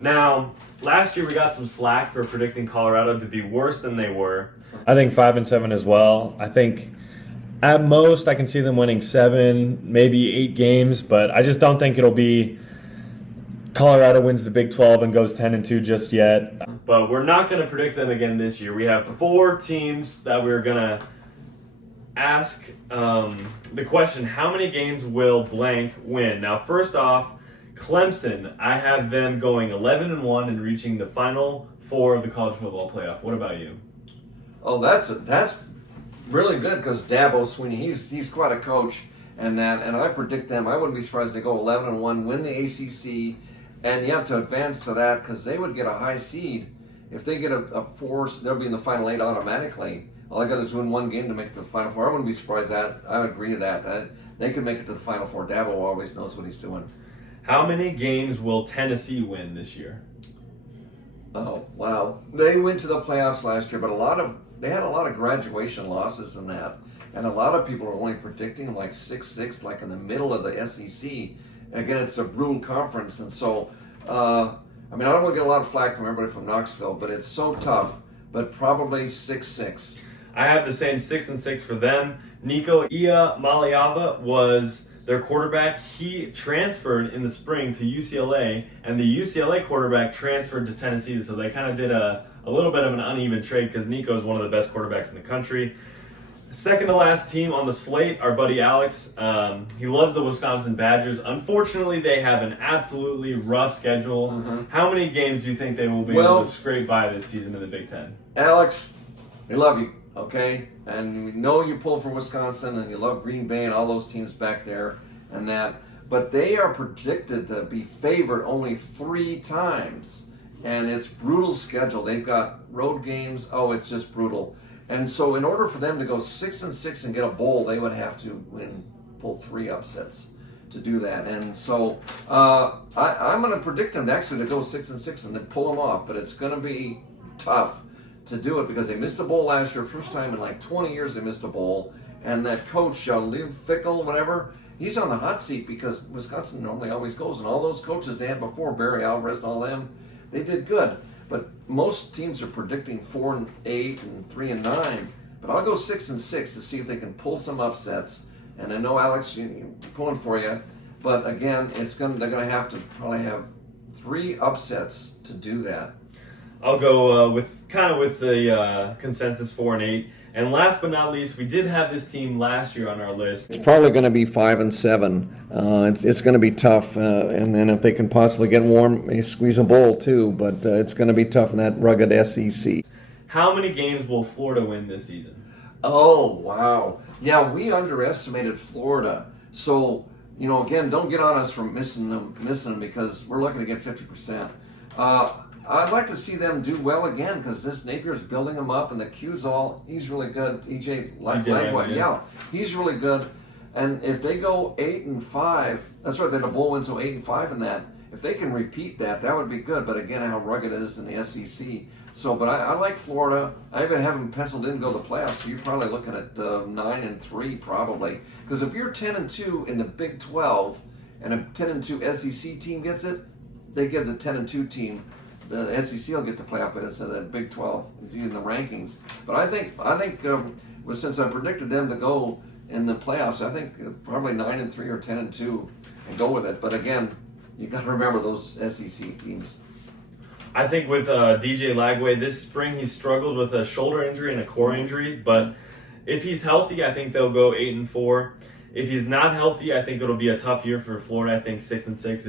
Now, last year we got some slack for predicting Colorado to be worse than they were. I think 5-7 as well. I think at most I can see them winning 7, maybe 8 games, but I just don't think it'll be Colorado wins the Big 12 and goes 10-2 just yet. But we're not going to predict them again this year. We have 4 teams that we're going to ask the question, how many games will blank win? Now, first off, Clemson, I have them going 11-1 and reaching the Final Four of the college football playoff. What about you? Oh, that's really good because Dabo Swinney, he's quite a coach, and I predict them. I wouldn't be surprised if they go 11-1, win the ACC, and you have to advance to that because they would get a high seed. If they get a 4, they'll be in the Final 8 automatically. All I got is win one game to make it to the Final Four. I wouldn't be surprised that. I would agree to that. They could make it to the Final Four. Dabo always knows what he's doing. How many games will Tennessee win this year? Oh, wow. They went to the playoffs last year, but they had a lot of graduation losses in that. And a lot of people are only predicting like 6-6, like in the middle of the SEC. Again, it's a brutal conference. And so, I don't want to get a lot of flack from everybody from Knoxville, but it's so tough. But probably 6-6. I have the same 6-6 for them. Nico Iamaleava was their quarterback. He transferred in the spring to UCLA, and the UCLA quarterback transferred to Tennessee. So they kind of did a little bit of an uneven trade because Nico is one of the best quarterbacks in the country. Second to last team on the slate, our buddy Alex. He loves the Wisconsin Badgers. Unfortunately, they have an absolutely rough schedule. Mm-hmm. How many games do you think they will be able to scrape by this season in the Big Ten? Alex, we love you, okay? And we know you pull for Wisconsin and you love Green Bay and all those teams back there and that. But they are predicted to be favored only 3 times. And it's brutal schedule. They've got road games. Oh, it's just brutal. And so in order for them to go 6-6 and get a bowl, they would have to pull 3 upsets to do that. And so I'm going to predict them actually to go 6-6 and then pull them off. But it's going to be tough to do it because they missed a bowl last year. First time in like 20 years they missed a bowl. And that coach, Liv Fickle, whatever, he's on the hot seat because Wisconsin normally always goes. And all those coaches they had before, Barry Alvarez and all them, they did good. But most teams are predicting 4-8 and 3-9. But I'll go 6-6 to see if they can pull some upsets. And I know Alex, you're pulling for you. But again, they're going to have to probably have 3 upsets to do that. I'll go with the consensus 4-8. And last but not least, we did have this team last year on our list. It's probably going to be 5-7. It's going to be tough, and then if they can possibly get warm, they squeeze a bowl too. But it's going to be tough in that rugged SEC. How many games will Florida win this season? Oh wow, yeah, we underestimated Florida. So again, don't get on us for missing them because we're looking to get 50%. I'd like to see them do well again because this Napier's building them up, and the Q's he's really good. EJ Lagway, yeah, he's really good. And if they go 8-5, that's right, they had a bowl win, so 8-5 in that. If they can repeat that, that would be good. But again, how rugged it is in the SEC. So, but I like Florida. I even have them penciled in to go to the playoffs. So you're probably looking at 9-3 probably. Because if you're 10-2 in the Big 12 and a 10-2 SEC team gets it, they give the 10-2 team. The SEC will get the playoff, but instead of the Big 12 in the rankings. But I think since I predicted them to go in the playoffs, I think probably 9-3 or 10-2 and go with it. But again, you got to remember those SEC teams. I think with DJ Lagway this spring, he struggled with a shoulder injury and a core injury. But if he's healthy, I think they'll go 8-4. If he's not healthy, I think it'll be a tough year for Florida. I think 6-6